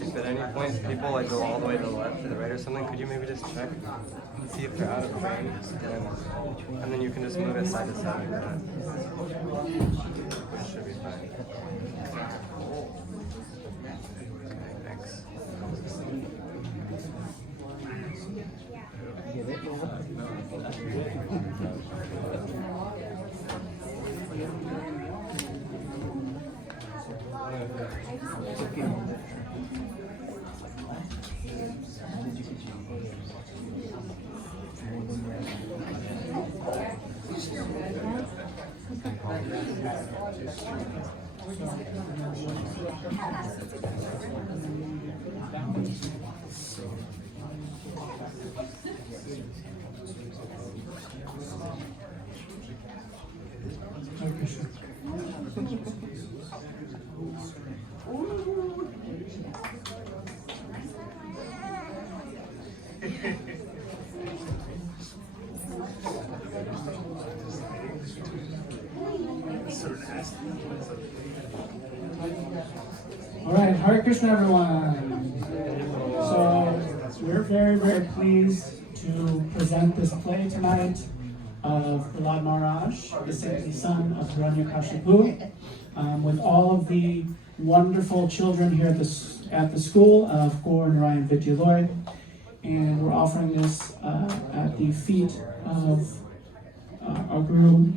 If at any point people like go all the way to the left or the right or something, could you maybe just check and see if they're out of frame? And then you can just move it side to side like that. It should be fine. Thanks. All right, Hare Krishna, everyone. So we're very, very pleased to present this play tonight of Prahlad Maharaj, the saintly son of Hiranyakashipu, with all of the wonderful children here at the school of Gaur Narayan Vidyaloy. And we're offering this at the feet of our Guru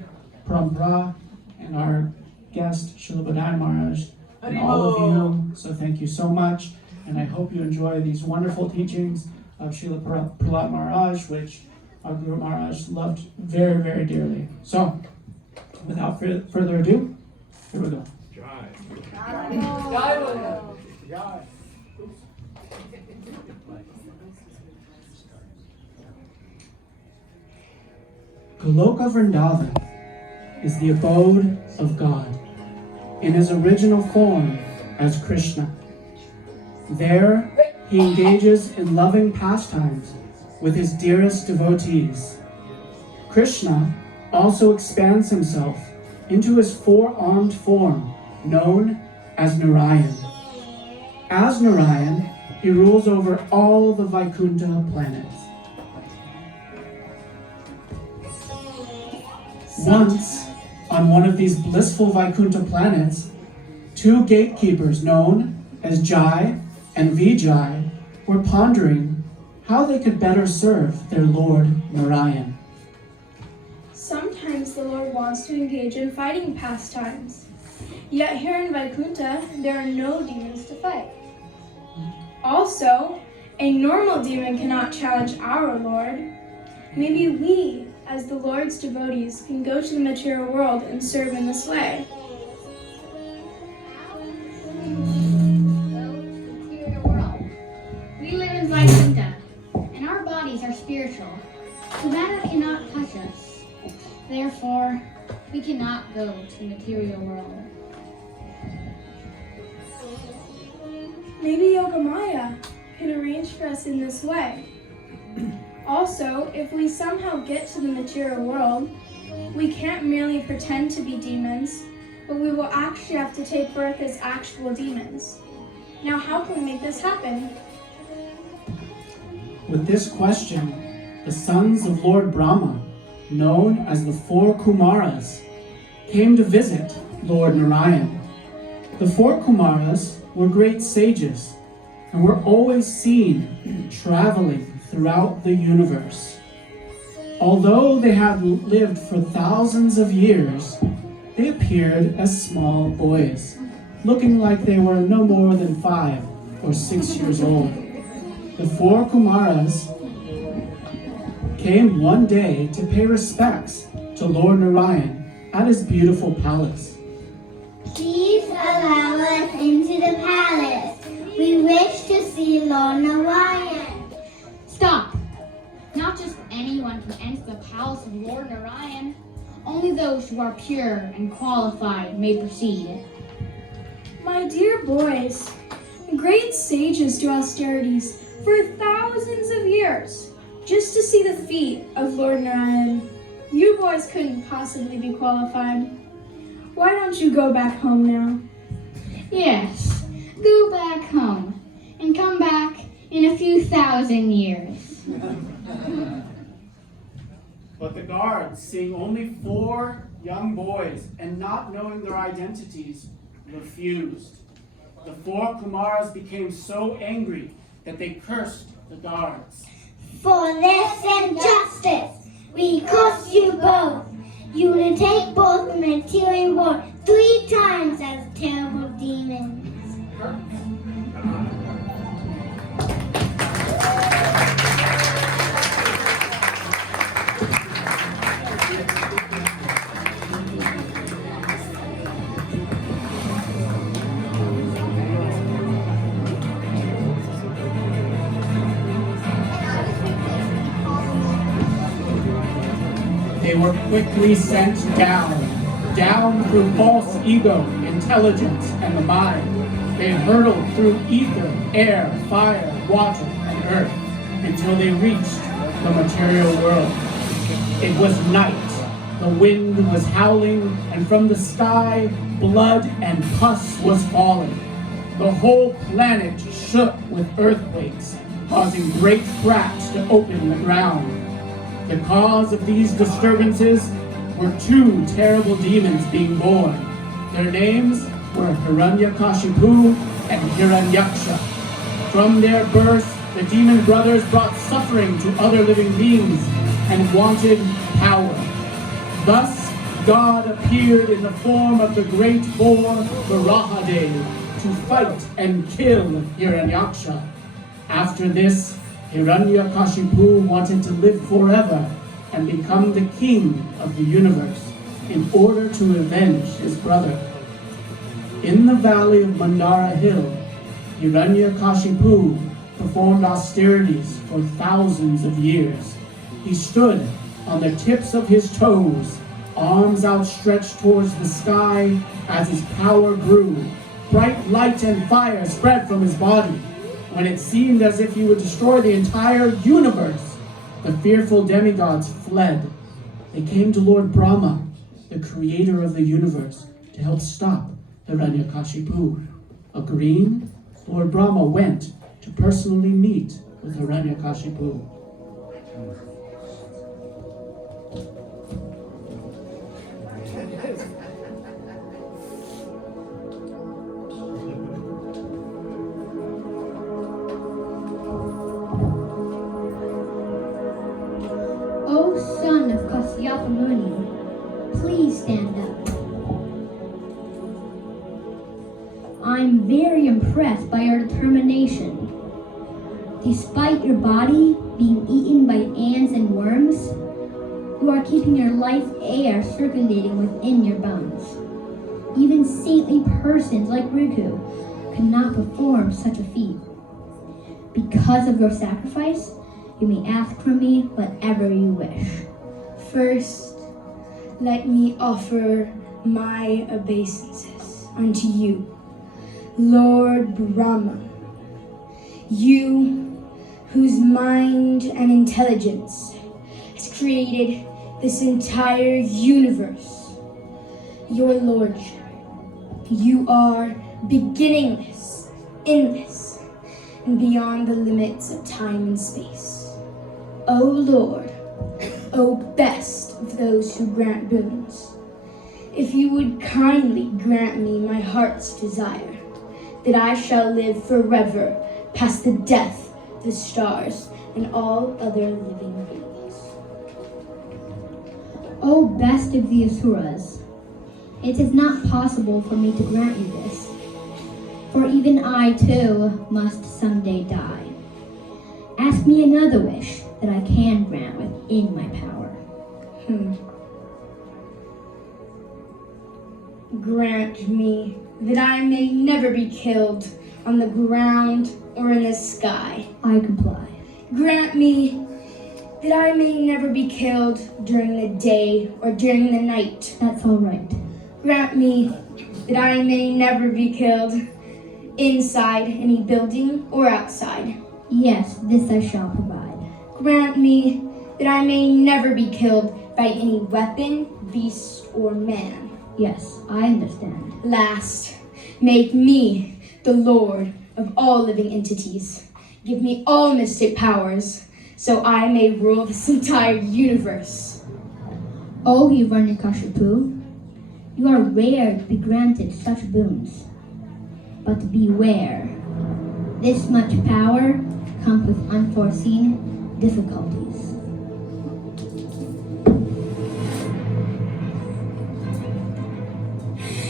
Parampara and our guest Srila Bhadai Maharaj and all of you. So thank you so much, and I hope you enjoy these wonderful teachings of Srila Prahlad Maharaj, which our Guru Maharaj loved very, very dearly. So without further ado, here we go. Goloka Vrindavan is the abode of God in his original form as Krishna. There, he engages in loving pastimes with his dearest devotees. Krishna also expands himself into his four-armed form, known as Narayan. As Narayan, he rules over all the Vaikuntha planets. Once, on one of these blissful Vaikuntha planets, two gatekeepers known as Jai and Vijay were pondering how they could better serve their Lord Narayan. Sometimes the Lord wants to engage in fighting pastimes. Yet here in Vaikuntha, there are no demons to fight. Also, a normal demon cannot challenge our Lord. Maybe we, as the Lord's devotees, can go to the material world and serve in this way. Material world. We live in Vaikuntha, and our bodies are spiritual. The matter cannot touch us. Therefore, we cannot go to the material world. Maybe Yogamaya can arrange for us in this way. Also, if we somehow get to the material world, we can't merely pretend to be demons, but we will actually have to take birth as actual demons. Now, how can we make this happen? With this question, the sons of Lord Brahma, known as the four Kumaras, came to visit Lord Narayan. The four Kumaras were great sages and were always seen traveling throughout the universe. Although they had lived for thousands of years, they appeared as small boys, looking like they were no more than 5 or 6 years old. The four Kumaras came one day to pay respects to Lord Narayan at his beautiful palace. Please allow us into the palace. We wish to see Lord Narayan. Stop! Not just anyone can enter the palace of Lord Narayan. Only those who are pure and qualified may proceed. My dear boys, great sages do austerities for thousands of years just to see the feet of Lord Narayan. You boys couldn't possibly be qualified. Why don't you go back home now? Yes, go back home and come back in a few thousand years. But the guards, seeing only 4 young boys and not knowing their identities, refused. The 4 Kumaras became so angry that they cursed the guards. For this injustice, we curse you both. You will take both the material world 3 times as terrible demons. They were quickly sent down through false ego, intelligence, and the mind. They hurtled through ether, air, fire, water, and earth until they reached the material world. It was night. The wind was howling, and from the sky, blood and pus was falling. The whole planet shook with earthquakes, causing great cracks to open the ground. The cause of these disturbances were 2 terrible demons being born. Their names were Hiranyakashipu and Hiranyaksha. From their birth, the demon brothers brought suffering to other living beings and wanted power. Thus, God appeared in the form of the great boar Varahadev to fight and kill Hiranyaksha. After this, Hiranyakashipu wanted to live forever and become the king of the universe in order to avenge his brother. In the valley of Mandara Hill, Hiranyakashipu performed austerities for thousands of years. He stood on the tips of his toes, arms outstretched towards the sky as his power grew. Bright light and fire spread from his body. When it seemed as if he would destroy the entire universe, the fearful demigods fled. They came to Lord Brahma, the creator of the universe, to help stop Hiranyakashipu. Agreeing, Lord Brahma went to personally meet with Hiranyakashipu. O son of Kasyapa Muni, please stand up. I'm very impressed by your determination. Despite your body being eaten by ants and worms, you are keeping your life air circulating within your bones. Even saintly persons like Riku could not perform such a feat. Because of your sacrifice, you may ask from me whatever you wish. First, let me offer my obeisances unto you, Lord Brahma, you whose mind and intelligence has created this entire universe. Your lordship, you are beginningless, endless, and beyond the limits of time and space. O Lord, O best of those who grant boons, if you would kindly grant me my heart's desire, that I shall live forever past the death of the stars and all other living beings. O best of the Asuras, it is not possible for me to grant you this, for even I too must someday die. Ask me another wish that I can grant within my power. Grant me that I may never be killed on the ground or in the sky. I comply. Grant me that I may never be killed during the day or during the night. That's all right. Grant me that I may never be killed inside any building or outside. Yes, this I shall provide. Grant me that I may never be killed by any weapon, beast, or man. Yes, I understand. Last, make me the lord of all living entities. Give me all mystic powers, so I may rule this entire universe. Oh, Hiranyakashipu, you are rare to be granted such boons. But beware, this much power comes with unforeseen difficulties.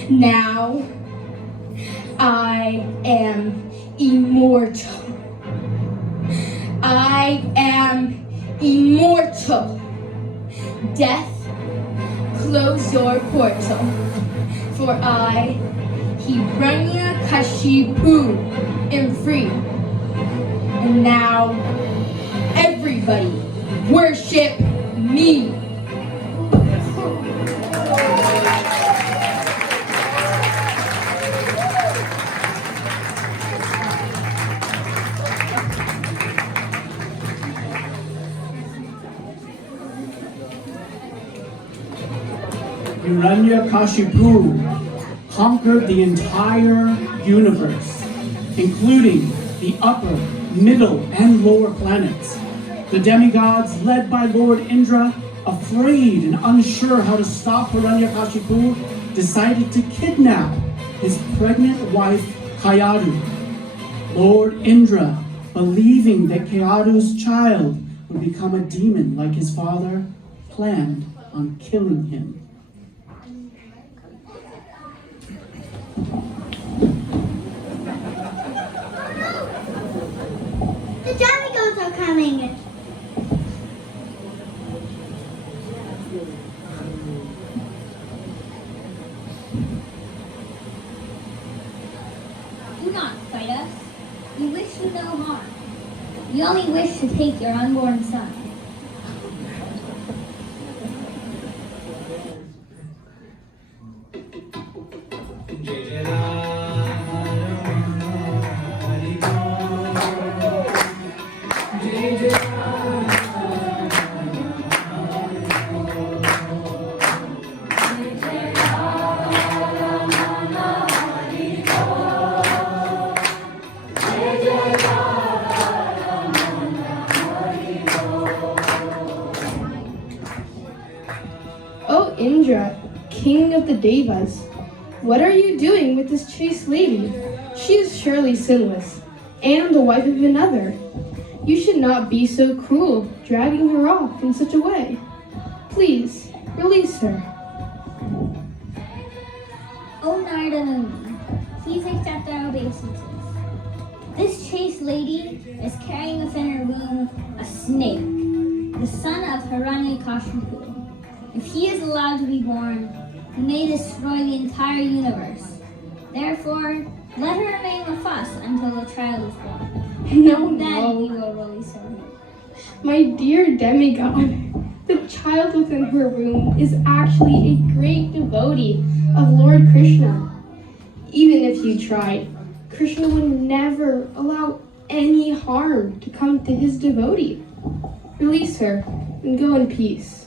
Now, I am immortal. I am immortal. Death, close your portal, for I, Hiranyakashipu, am free. And now, everybody, worship me. Hiranyakashipu conquered the entire universe, including the upper, middle, and lower planets. The demigods, led by Lord Indra, afraid and unsure how to stop Hiranyakashipu, decided to kidnap his pregnant wife, Kayadu. Lord Indra, believing that Kayadu's child would become a demon like his father, planned on killing him. The demigods are coming. Do not fight us. We wish you no harm. We only wish to take your unborn son. Oh, Indra, king of the Devas, what are you doing with this chaste lady? She is surely sinless, and the wife of another. You should not be so cruel, dragging her off in such a way. Please, release her. O Nrsimha, please accept our obeisances. This chaste lady is carrying within her womb a snake, the son of Hiranyakashipu. If he is allowed to be born, he may destroy the entire universe. Therefore, let her remain with us until the child is born. No, Then we no. will release her. My dear demigod, the child within her womb is actually a great devotee of Lord Krishna. Even if you tried, Krishna would never allow any harm to come to his devotee. Release her and go in peace.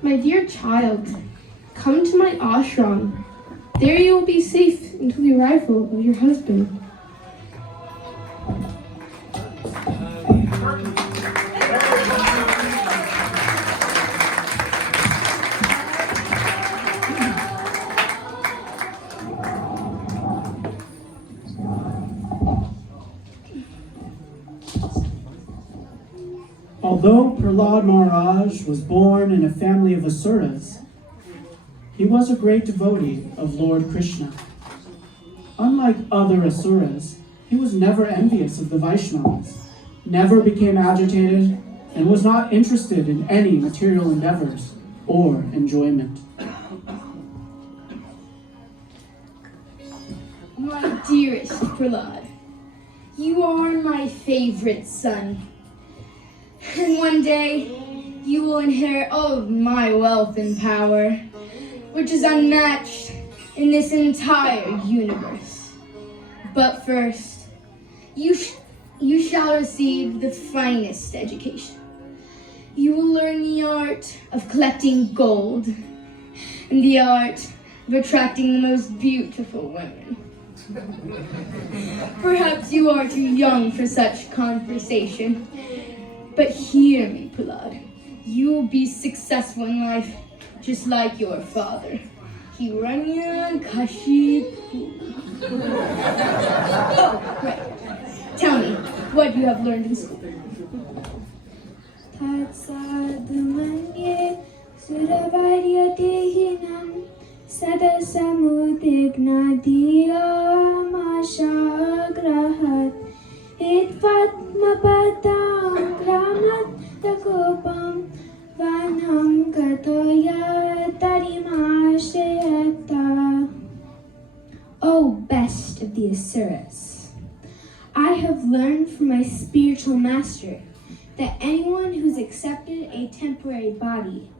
My dear child, come to my ashram. There you will be safe until the arrival of your husband. Although Prahlad Maharaj was born in a family of asuras, he was a great devotee of Lord Krishna. Unlike other asuras, he was never envious of the Vaishnavas, never became agitated, and was not interested in any material endeavors or enjoyment. My dearest Prahlad, you are my favorite son. And one day, you will inherit all of my wealth and power, which is unmatched in this entire universe. But first, you you shall receive the finest education. You will learn the art of collecting gold and the art of attracting the most beautiful women. Perhaps you are too young for such conversation, but hear me, Prahlad. You will be successful in life just like your father, Hiranyakashipu. Oh, right. Tell me, what you have learned in school. Tatsadhamanye Suravaryatehinam Sadasamudipnadiyamasagrahat Hitvatmapatam Gramat Takopam Vanam Katoya Tarimashayata. O best of the Asuras, I have learned from my spiritual master that anyone who's accepted a temporary body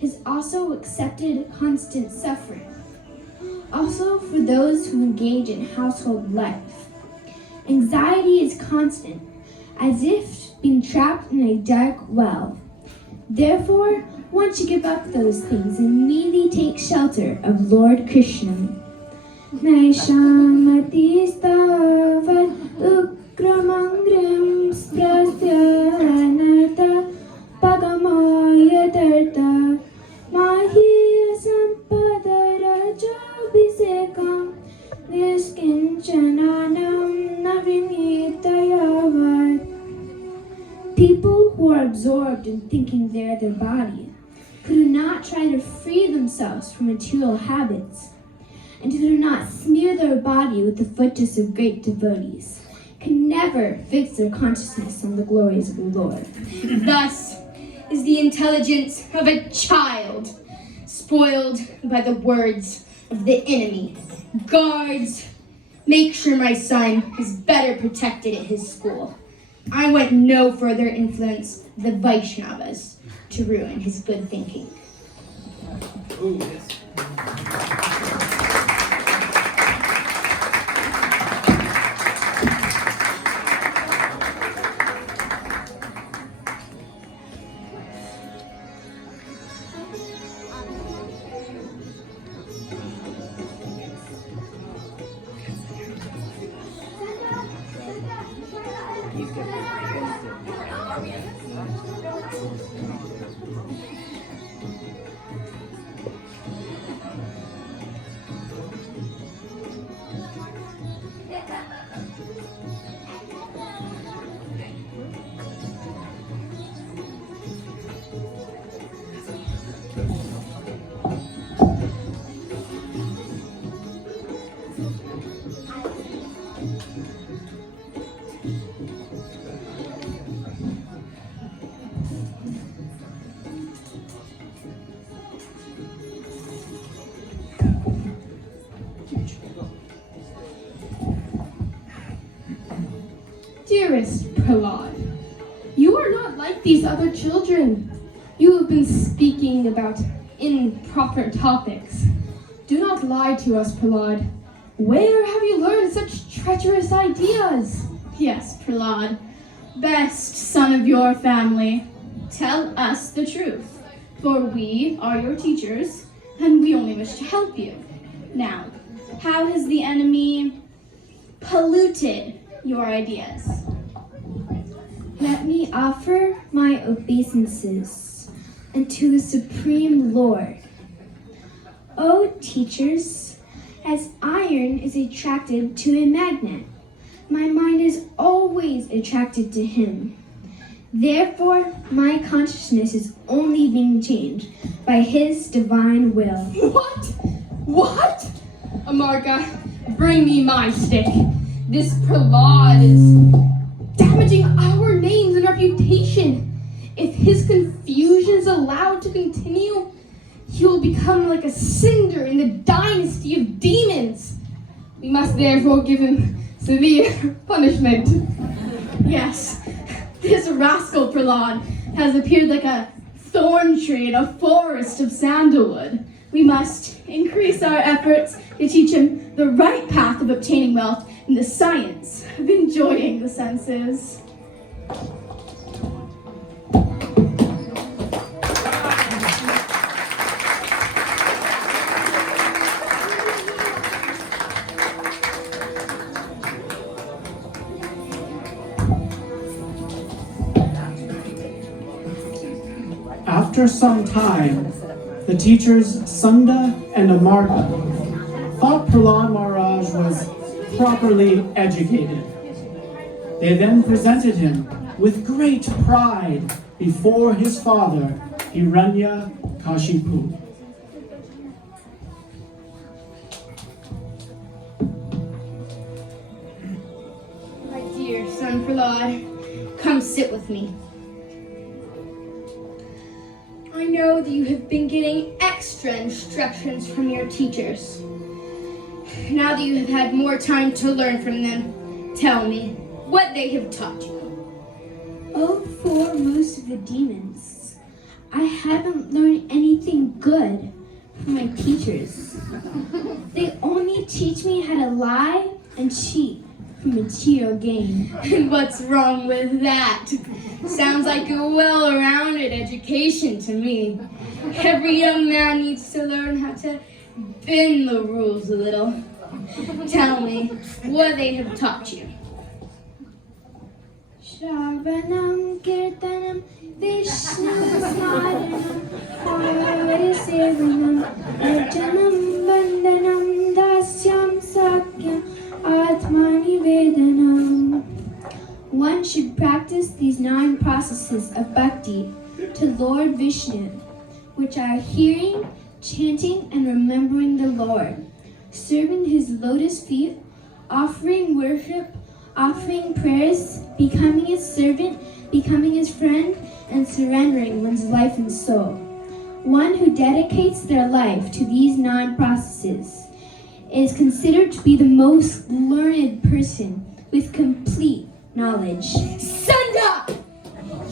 has also accepted constant suffering. Also, for those who engage in household life, anxiety is constant, as if being trapped in a dark well. Therefore, one should give up those things and immediately take shelter of Lord Krishna. Naishamati stavat ukramangrim sprastyanarta pagamaya tarta mahiya sampadarajabisekam niskinchananam navimitayavat. People who are absorbed in thinking they are their body, who do not try to free themselves from material habits, and who do not smear their body with the footus of great devotees, can never fix their consciousness on the glories of the Lord. Thus is the intelligence of a child spoiled by the words of the enemy. Guards, make sure my son is better protected at his school. I want no further influence of the Vaishnavas to ruin his good thinking. Ooh, yes. Dearest Prahlad, you are not like these other children. You have been speaking about improper topics. Do not lie to us, Prahlad. Where have you learned such treacherous ideas? Yes, Prahlad, best son of your family, tell us the truth, for we are your teachers, and we only wish to help you. Now, how has the enemy polluted your ideas? Let me offer my obeisances unto the Supreme Lord. O teachers, as iron is attracted to a magnet, my mind is always attracted to him. Therefore, my consciousness is only being changed by his divine will. What? What? Amarga, bring me my stick. This Prahlad is damaging our names and reputation. If his confusion is allowed to continue, he will become like a cinder in the dynasty of demons. We must therefore give him severe punishment. Yes, this rascal Prahlad has appeared like a thorn tree in a forest of sandalwood. We must increase our efforts to teach him the right path of obtaining wealth and the science of enjoying the senses. After some time, the teachers Sunda and Amarga thought Prahlad Maharaj was properly educated. They then presented him with great pride before his father, Hiranyakashipu. My dear son Prahlad, come sit with me. I know that you have been getting extra instructions from your teachers. Now that you have had more time to learn from them, tell me what they have taught you. Oh, for most of the demons, I haven't learned anything good from my teachers. They only teach me how to lie and cheat for material gain. And what's wrong with that? Sounds like a well-rounded education to me. Every young man needs to learn how to bend the rules a little. Tell me what they have taught you. Shravanam Kirtanam Vishnu Smaranam Hari Sevanam Arjanam Vandanam Dasyam Sakyam Atmani Vedanam. One should practice these 9 processes of bhakti to Lord Vishnu, which are hearing, chanting, and remembering the Lord, serving his lotus feet, offering worship, offering prayers, becoming his servant, becoming his friend, and surrendering one's life and soul. One who dedicates their life to these 9 processes is considered to be the most learned person with complete knowledge. Sunda!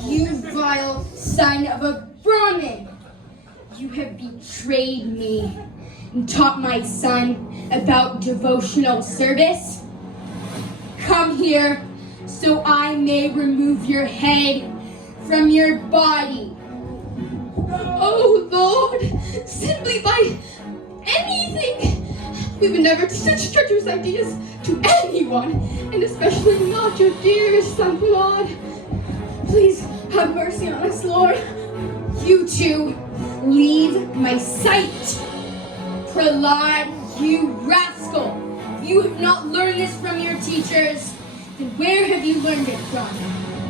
You vile son of a Brahmin! You have betrayed me and taught my son about devotional service. Come here so I may remove your head from your body. Oh Lord, simply by anything. We would never such treacherous ideas to anyone, and especially not your dearest son Prahlad. Please have mercy on us, Lord. You two, leave my sight. Prahlad, you rascal. If you have not learned this from your teachers, then where have you learned it from?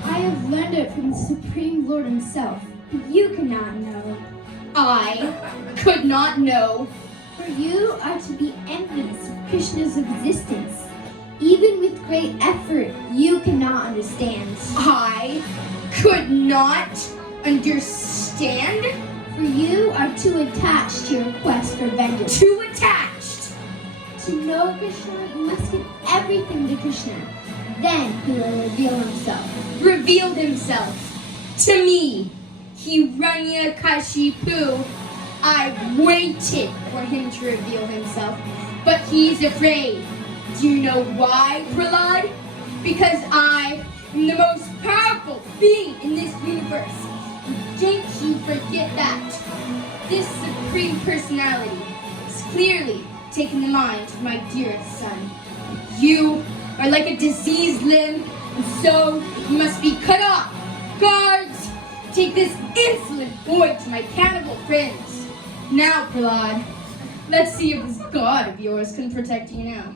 I have learned it from the Supreme Lord himself. You cannot know. I could not know. For you are to be envious of Krishna's existence. Even with great effort, you cannot understand. I could not understand. For you are too attached to your quest for vengeance. Too attached. To know Krishna, you must give everything to Krishna. Then he will reveal himself. Revealed himself to me. Hiranyakashipu. I waited for him to reveal himself, but he's afraid. Do you know why, Prahlad? Because I am the most powerful being in this universe. And don't you forget that. This Supreme Personality has clearly taken the mind of my dearest son. You are like a diseased limb, and so you must be cut off. Guards, take this insolent boy to my cannibal friends. Now, Prahlad, let's see if this god of yours can protect you now.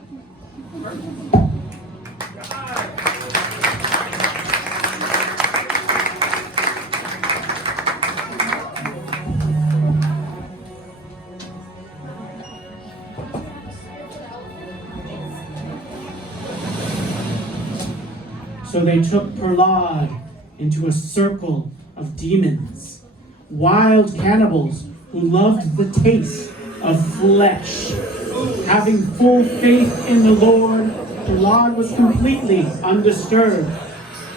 So they took Prahlad into a circle of demons, wild cannibals who loved the taste of flesh. Having full faith in the Lord, Prahlad was completely undisturbed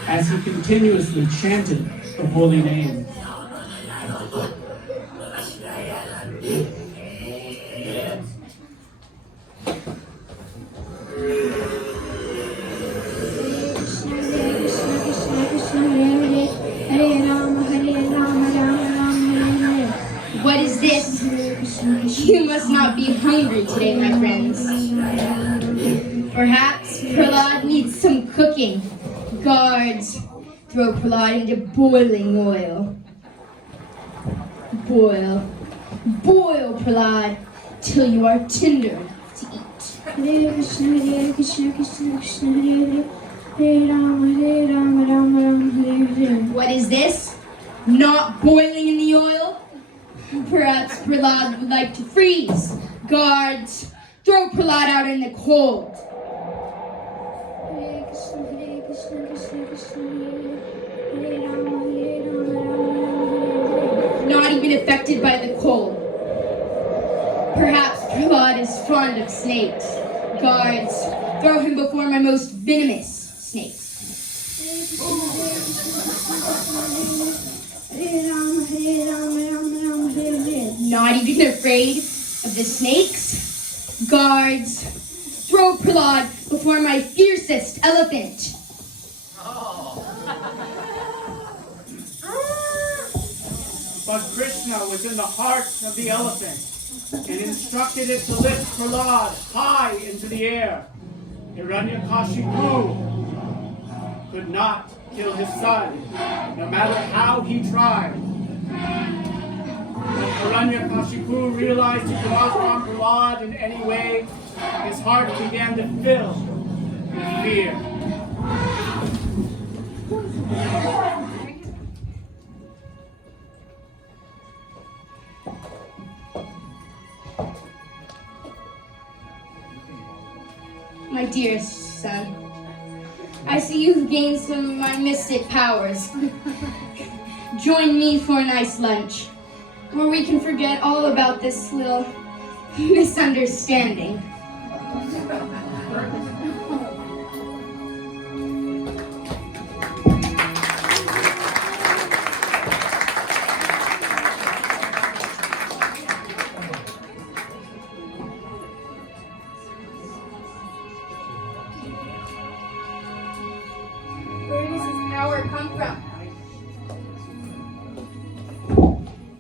as he continuously chanted the holy name. What is this? You must not be hungry today, my friends. Perhaps Prahlad needs some cooking. Guards, throw Prahlad into boiling oil. Boil, boil Prahlad till you are tender to eat. Hare Krishna, Hare Krishna, Krishna Krishna, Hare Hare, Hare Rama, Rama Rama, Hare Hare. What is this? Not boiling in the oil? Perhaps Prahlad would like to freeze. Guards, throw Prahlad out in the cold. Hare Krishna, Krishna Krishna, Hare Hare, Hare Rama, Rama, Hare Hare. Not even affected by the cold. Perhaps Prahlad is fond of snakes. Guards, throw him before my most venomous snakes. Hare Rama, Rama, Hare Hare. Not even afraid of the snakes? Guards, throw Prahlad before my fiercest elephant. But Krishna was in the heart of the elephant and instructed it to lift Prahlad high into the air. Hiranyakashipu could not kill his son, no matter how he tried. When Hiranyakashipu realized he could not harm Prahlad in any way, his heart began to fill with fear. My dearest son, I see you've gained some of my mystic powers. Join me for a nice lunch, where we can forget all about this little misunderstanding.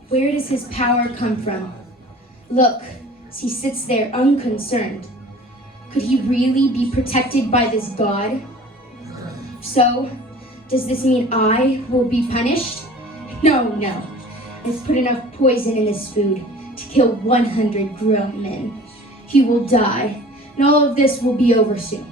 Where does his power come from? Look, as he sits there unconcerned. Could he really be protected by this god? So, does this mean I will be punished? No. I've put enough poison in this food to kill 100 grown men. He will die, and all of this will be over soon.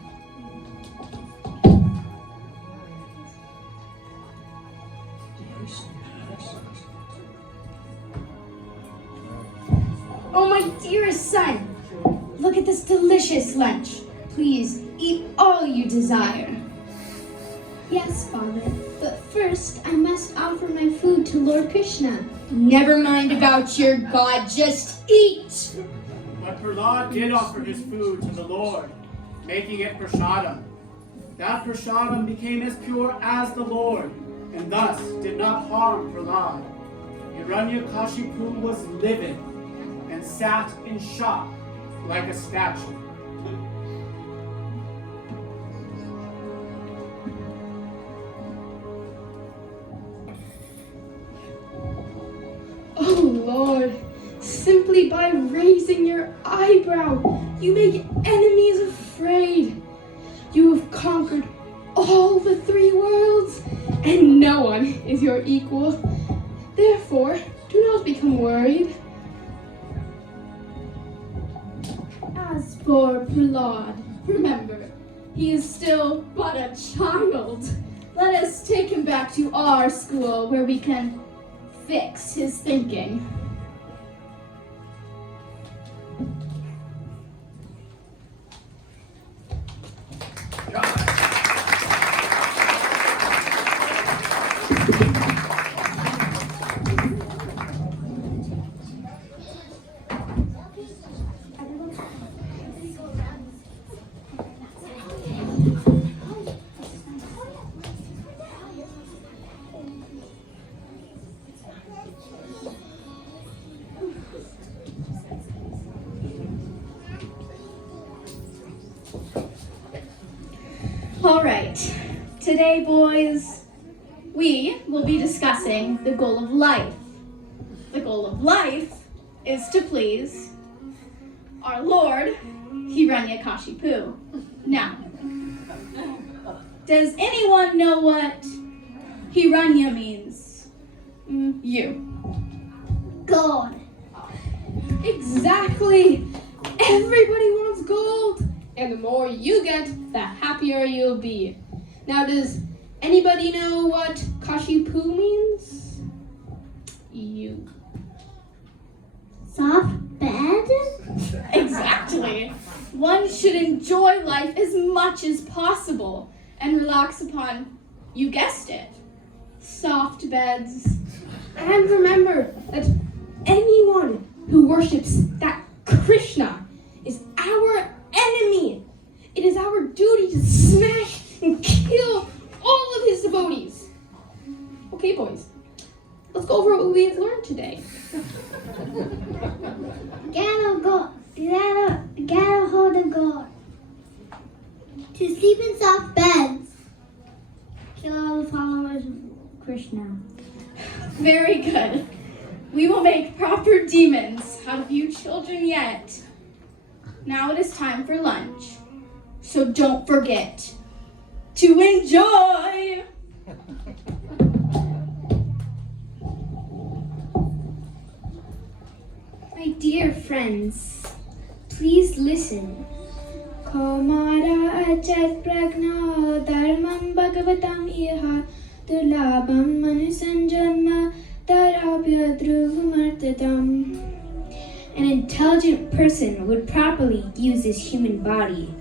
Oh, my dearest son, look at this delicious lunch. Please, eat all you desire. Yes, Father, but first I must offer my food to Lord Krishna. Never mind about your God, just eat. But Prahlad did offer his food to the Lord, making it prasadam. That prasadam became as pure as the Lord, and thus did not harm Prahlad. Hiranyakashipu was livid and sat in shock like a statue. Oh Lord, simply by raising your eyebrow, you make enemies afraid. You have conquered all the 3 worlds, and no one is your equal. Therefore, do not become worried. As for Prahlad, remember, he is still but a child. Let us take him back to our school where we can fix his thinking. All right. Today, boys, we will be discussing the goal of life. The goal of life is to please our Lord, Hiranyakashipu. Now, does anyone know what Hiranya means? You. God. Exactly. Everybody wants gold. And the more you get, the happier you'll be. Now, does anybody know what Kashipu means? You. Soft bed? Exactly. One should enjoy life as much as possible and relax upon, you guessed it, soft beds. And remember that anyone who worships that Krishna is our enemy. It is our duty to smash and kill all of his devotees. Okay, boys, let's go over what we have learned today. Get a hold of God. To sleep in soft beds. Kill all the followers of Krishna. Very good. We will make proper demons out of you children yet. Now it is time for lunch. So don't forget to enjoy. My dear friends, please listen. Kaumara achat pragna dharmam bhagavatam iha durlabam manusanjama darabhya dhruvumartatam. An intelligent person would properly use his human body,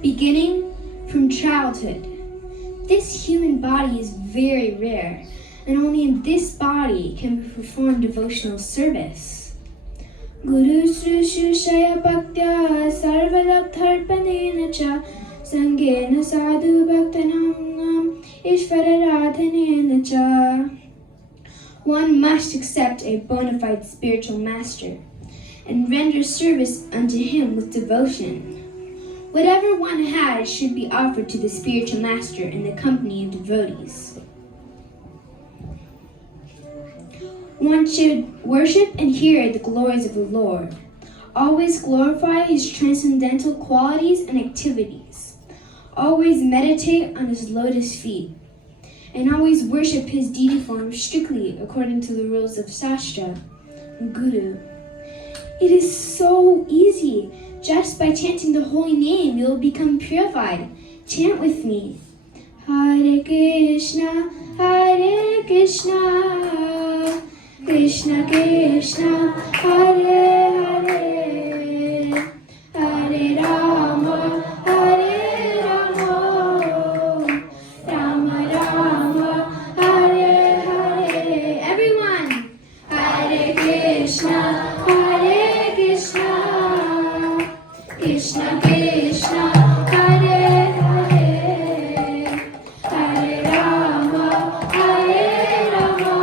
beginning from childhood. This human body is very rare, and only in this body can we perform devotional service. Guru Srishu Shaya Bhaktya Sarvalabdharpanena Cha Sangena Sadhu Bhaktanam Ishvara Radhanena Cha. One must accept a bona fide spiritual master and render service unto him with devotion. Whatever one has should be offered to the spiritual master in the company of devotees. One should worship and hear the glories of the Lord, always glorify his transcendental qualities and activities, always meditate on his lotus feet, and always worship his deity form strictly according to the rules of Shastra and Guru. It is so easy. Just by chanting the holy name, you will become purified. Chant with me. Hare Krishna, Krishna Krishna, Hare Hare, Hare Rama, Hare Rama, Rama Rama, Hare Hare. Everyone, Hare Krishna, Hare Krishna, Krishna Krishna, Hare Hare, Hare Rama, Hare Rama,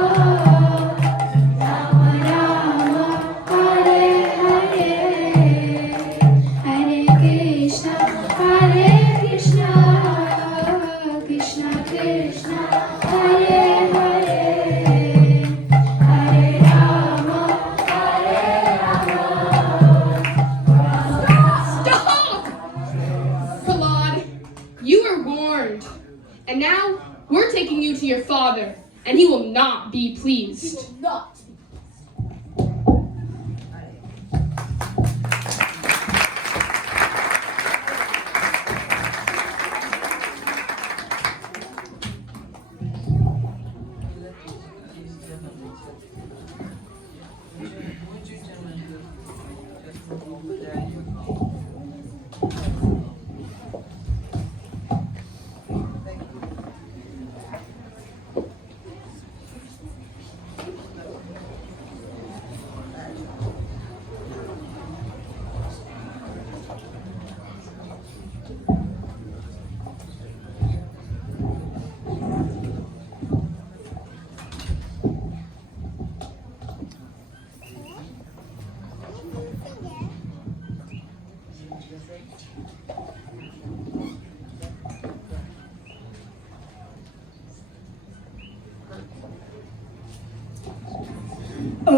Rama Rama, Hare Hare, Hare Krishna, Hare Krishna, Krishna Krishna, Hare Hare, Hare Rama, Hare Rama. Stop! Prahlad, you were warned. And now we're taking you to your father, and he will not be pleased.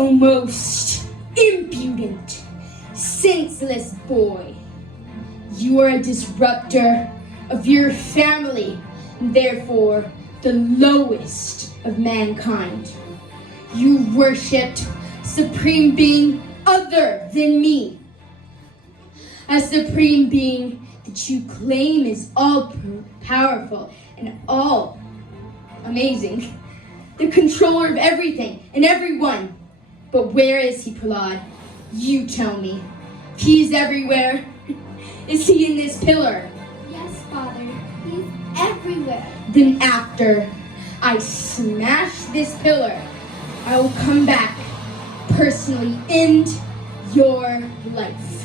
O most impudent, senseless boy. You are a disruptor of your family, and therefore the lowest of mankind. You worshipped supreme being other than me. A supreme being that you claim is all powerful and all amazing. The controller of everything and everyone. But where is he, Prahlad? You tell me. He's everywhere. Is he in this pillar? Yes, Father, he's everywhere. Then after I smash this pillar, I will come back, personally end your life.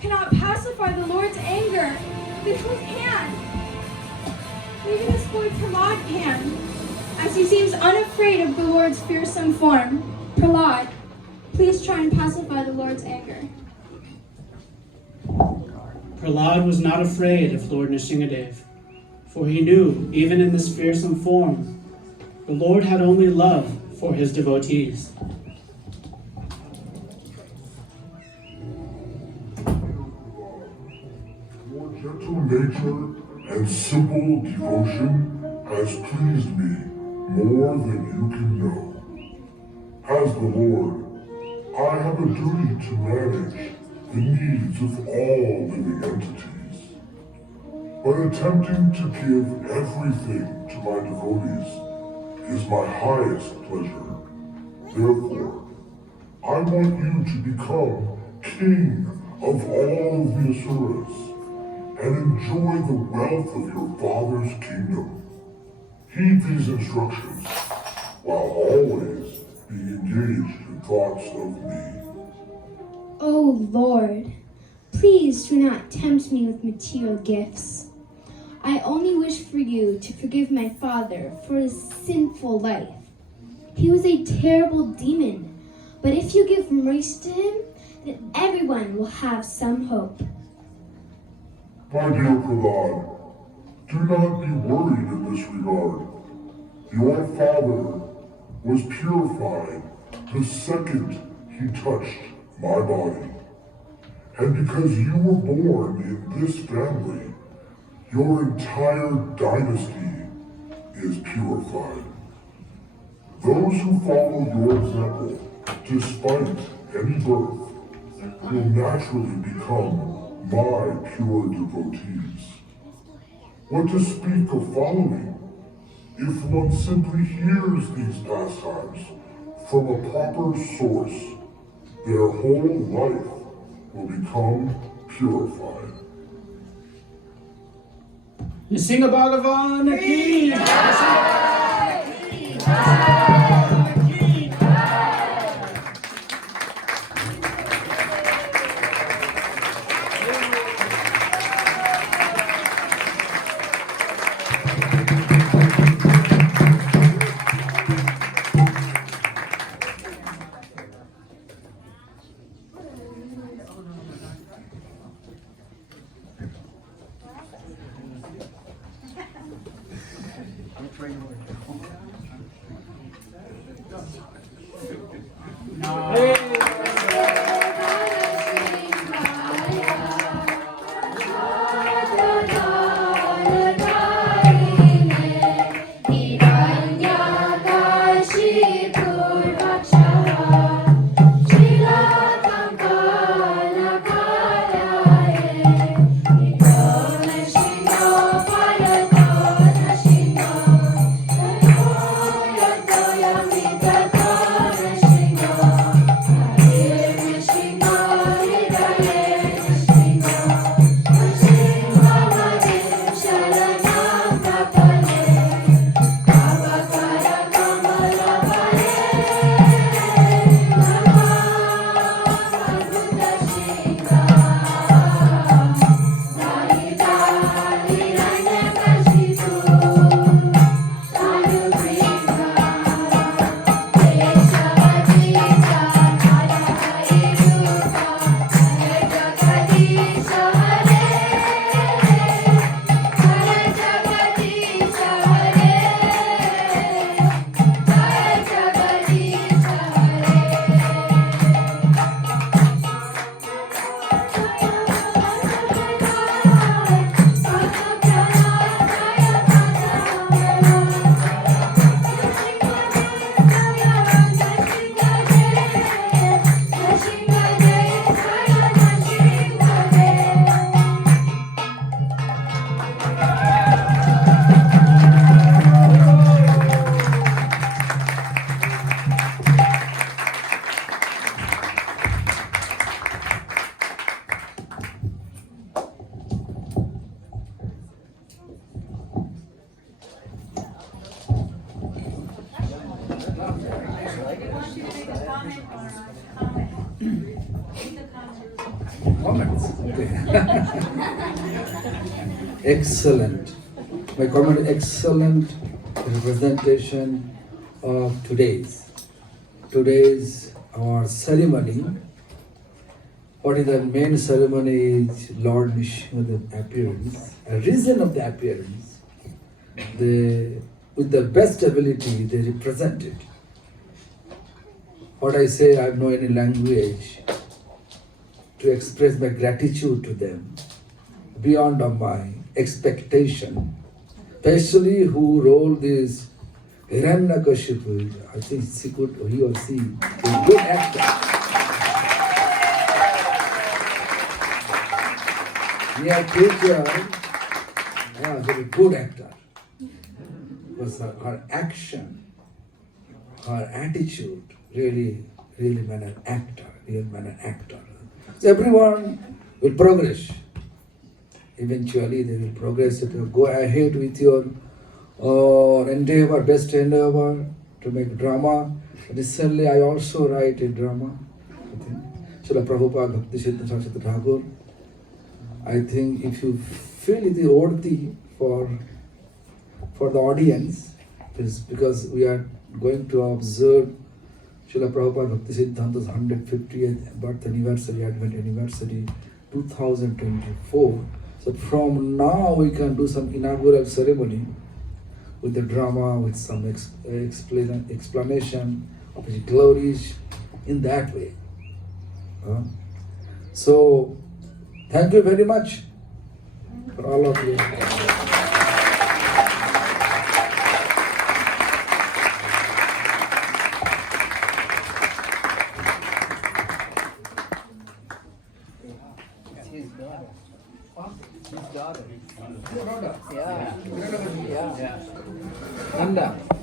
cannot pacify the Lord's anger. But who can? Maybe this boy Prahlad can, as he seems unafraid of the Lord's fearsome form. Prahlad, please try and pacify the Lord's anger. Prahlad was not afraid of Lord Nrsimhadev, for he knew, even in this fearsome form, the Lord had only love for his devotees. Your gentle nature and simple devotion has pleased me more than you can know. As the Lord, I have a duty to manage the needs of all living entities. But attempting to give everything to my devotees is my highest pleasure. Therefore, I want you to become king of all of the Asuras and enjoy the wealth of your father's kingdom. Heed these instructions while always being engaged in thoughts of me. Oh Lord, please do not tempt me with material gifts. I only wish for you to forgive my father for his sinful life. He was a terrible demon, but if you give mercy to him, then everyone will have some hope. My dear Prahlad, do not be worried in this regard. Your father was purified the second he touched my body. And because you were born in this family, your entire dynasty is purified. Those who follow your example, despite any birth, will naturally become my pure devotees. What to speak of following? If one simply hears these pastimes from a proper source, their whole life will become purified. Nrsimha Bhagavan ki Excellent. My comment, excellent representation of today's our ceremony. What is the main ceremony is Lord Nrsimha's appearance. A reason of the appearance, with the best ability they represent it. What I say, I have no any language to express my gratitude to them beyond of my expectation. Especially who wrote this Hiranyakashipu, I think he or she is a good actor. Near future, very good actor. Because her action, her attitude really made an actor. So everyone will progress. Eventually they will progress. It will go ahead with your endeavor, best endeavor to make drama. Recently I also write a drama. I think Srila Prabhupada Bhakti Siddhanta Saraswati Thakur. I think if you feel it is worthy for the audience, is because we are going to observe Srila Prabhupada Bhakti Siddhanta's 150th birth anniversary, Advent anniversary, 2024. So from now we can do some inaugural ceremony with the drama, with some explanation of his glories in that way. Huh? So, thank you very much for all of you. His daughter. His daughter. Yeah. Nanda.